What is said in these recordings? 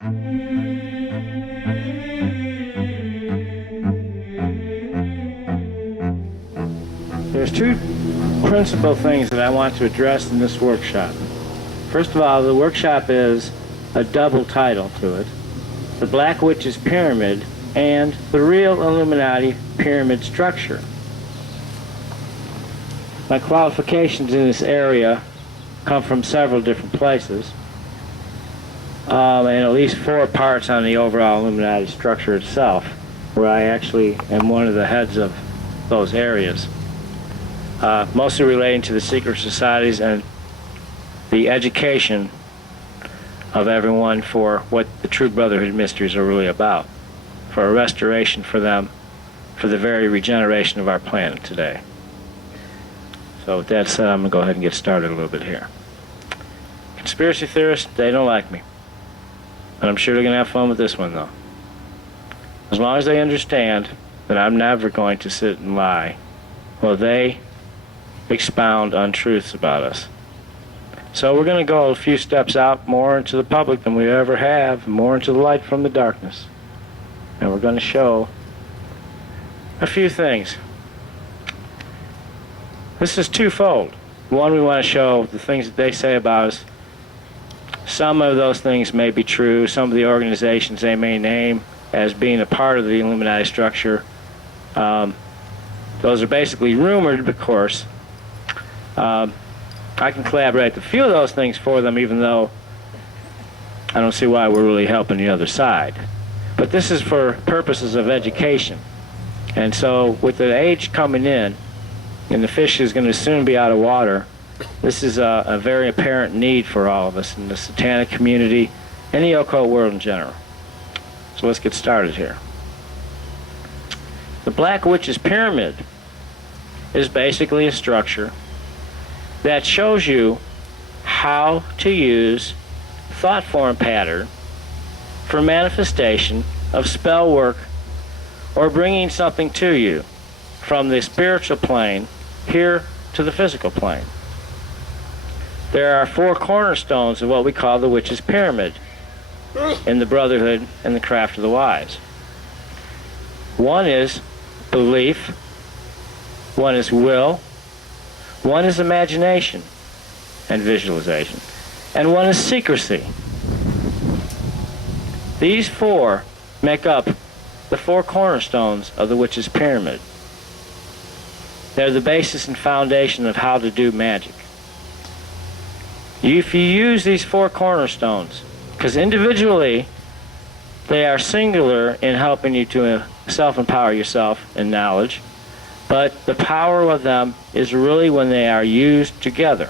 There's two principal things that I want to address in this workshop. First of all, the workshop is a double title to it: The Black Witch's Pyramid and The Real Illuminati Pyramid Structure. My qualifications in this area come from several different places, and at least 4 parts on the overall Illuminati structure itself, where I actually am one of the heads of those areas, mostly relating to the secret societies and the education of everyone for what the true Brotherhood mysteries are really about, for a restoration for them, for the very regeneration of our planet today. So with that said, I'm going to go ahead and get started a little bit here. Conspiracy theorists, they don't like me. And I'm sure they're going to have fun with this one, though. As long as they understand that I'm never going to sit and lie while they expound untruths about us. So we're going to go a few steps out more into the public than we ever have, more into the light from the darkness. And we're going to show a few things. This is twofold. One, we want to show the things that they say about us. Some of those things may be true. Some of the organizations they may name as being a part of the Illuminati structure, those are basically rumored, of course. I can collaborate a few of those things for them, even though I don't see why we're really helping the other side. But this is for purposes of education. And so with the age coming in, and the fish is going to soon be out of water, this is a very apparent need for all of us in the satanic community and the occult world in general. So let's get started here. The Black Witch's Pyramid is basically a structure that shows you how to use thought form pattern for manifestation of spell work or bringing something to you from the spiritual plane here to the physical plane. There are 4 cornerstones of what we call the Witch's Pyramid in the Brotherhood and the Craft of the Wise. One is belief, one is will, one is imagination and visualization, and one is secrecy. These 4 make up the 4 cornerstones of the Witch's Pyramid. They're the basis and foundation of how to do magic. If you use these 4 cornerstones, because individually they are singular in helping you to self-empower yourself in knowledge, but the power of them is really when they are used together.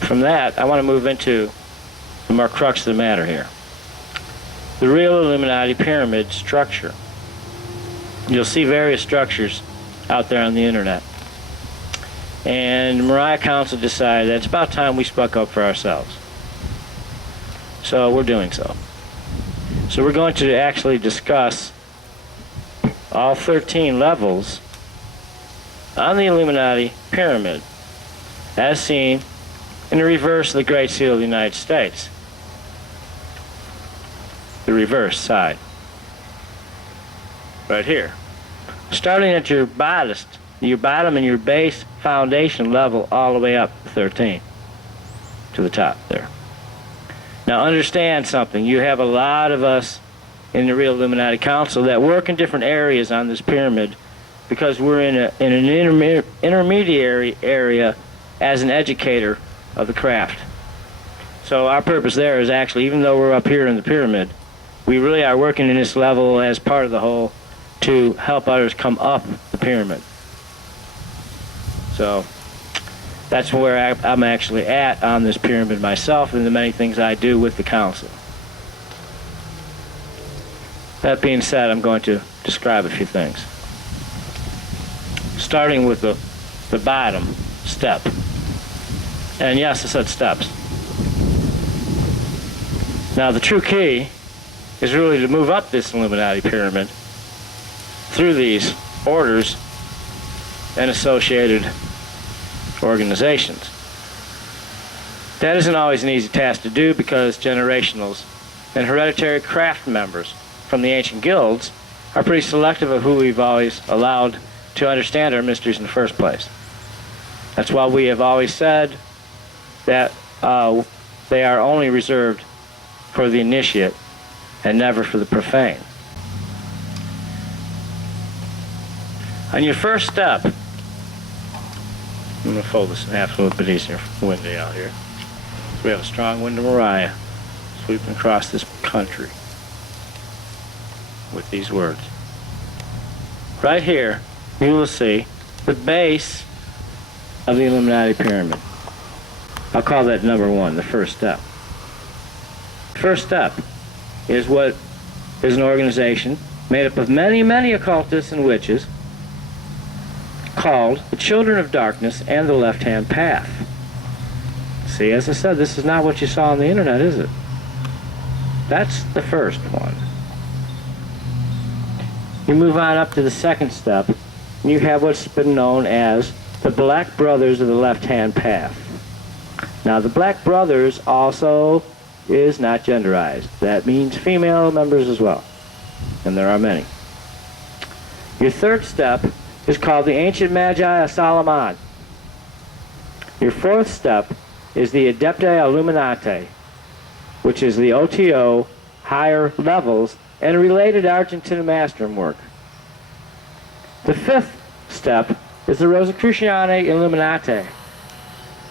From that, I want to move into the more crux of the matter here. The real Illuminati pyramid structure. You'll see various structures out there on the internet. And the Mariah Council decided that it's about time we spoke up for ourselves. So we're doing so. So we're going to actually discuss all 13 levels on the Illuminati pyramid as seen in the reverse of the Great Seal of the United States. The reverse side. Right here. Starting at your bottom and your base foundation level all the way up to 13 to the top there. Now understand something. You have a lot of us in the Real Illuminati Council that work in different areas on this pyramid because we're in an intermediary area as an educator of the craft. So our purpose there is actually, even though we're up here in the pyramid, we really are working in this level as part of the whole to help others come up the pyramid. So that's where I'm actually at on this pyramid myself and the many things I do with the council. That being said, I'm going to describe a few things. Starting with the bottom step. And yes, I said steps. Now the true key is really to move up this Illuminati pyramid through these orders and associated organizations. That isn't always an easy task to do because generationals and hereditary craft members from the ancient guilds are pretty selective of who we've always allowed to understand our mysteries in the first place. That's why we have always said that they are only reserved for the initiate and never for the profane. On your first step, I'm going to fold this in half a little bit easier, windy out here. We have a strong wind of Mariah sweeping across this country with these words. Right here, you will see the base of the Illuminati pyramid. I'll call that number one, the first step. First step is what is an organization made up of many, many occultists and witches called the Children of Darkness and the Left-Hand Path. See, as I said, this is not what you saw on the internet, is it? That's the first one. You move on up to the second step, and you have what's been known as the Black Brothers of the Left-Hand Path. Now, the Black Brothers also is not genderized. That means female members as well, and there are many. Your third step is called the Ancient Magi of Solomon. Your fourth step is the Adepti Illuminati, which is the OTO, higher levels, and related Argentine Masterum work. The fifth step is the Rosicruciani Illuminati,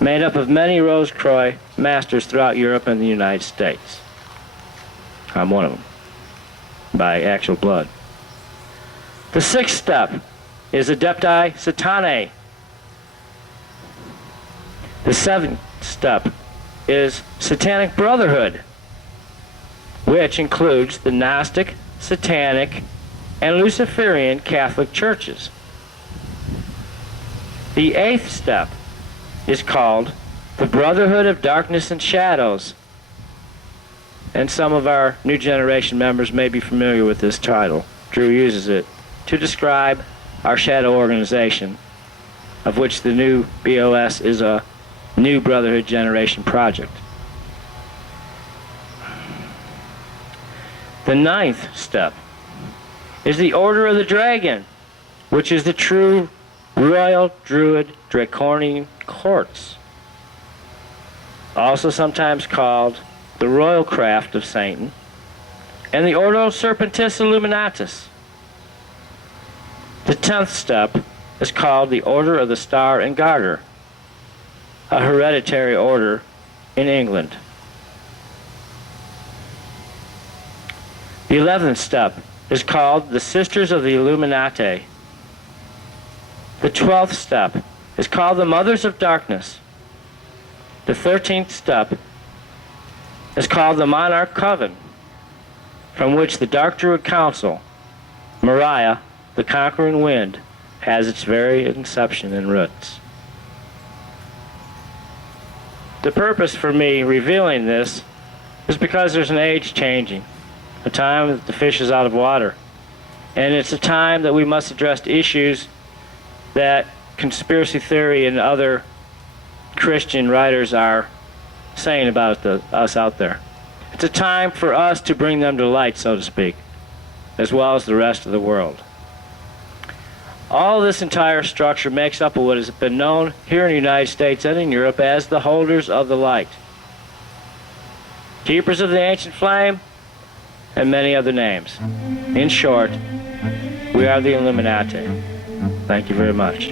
made up of many Rosicrucian masters throughout Europe and the United States. I'm one of them, by actual blood. The sixth step is Adepti Satanae. The seventh step is Satanic Brotherhood, which includes the Gnostic, Satanic, and Luciferian Catholic churches. The eighth step is called the Brotherhood of Darkness and Shadows, and some of our new generation members may be familiar with this title. Drew uses it to describe our shadow organization, of which the new BOS is a new Brotherhood Generation project. The ninth step is the Order of the Dragon, which is the true Royal Druid Draconian Courts, also sometimes called the Royal Craft of Satan, and the Ordo Serpentis Illuminatus. The 10th step is called the Order of the Star and Garter, a hereditary order in England. The 11th step is called the Sisters of the Illuminati. The 12th step is called the Mothers of Darkness. The 13th step is called the Monarch Coven, from which the Dark Druid Council, Mariah, the Conquering Wind, has its very inception and roots. The purpose for me revealing this is because there's an age changing, a time that the fish is out of water, and it's a time that we must address issues that conspiracy theory and other Christian writers are saying about us out there. It's a time for us to bring them to light, so to speak, as well as the rest of the world. All this entire structure makes up what has been known here in the United States and in Europe as the Holders of the Light, Keepers of the Ancient Flame, and many other names. In short, we are the Illuminati. Thank you very much.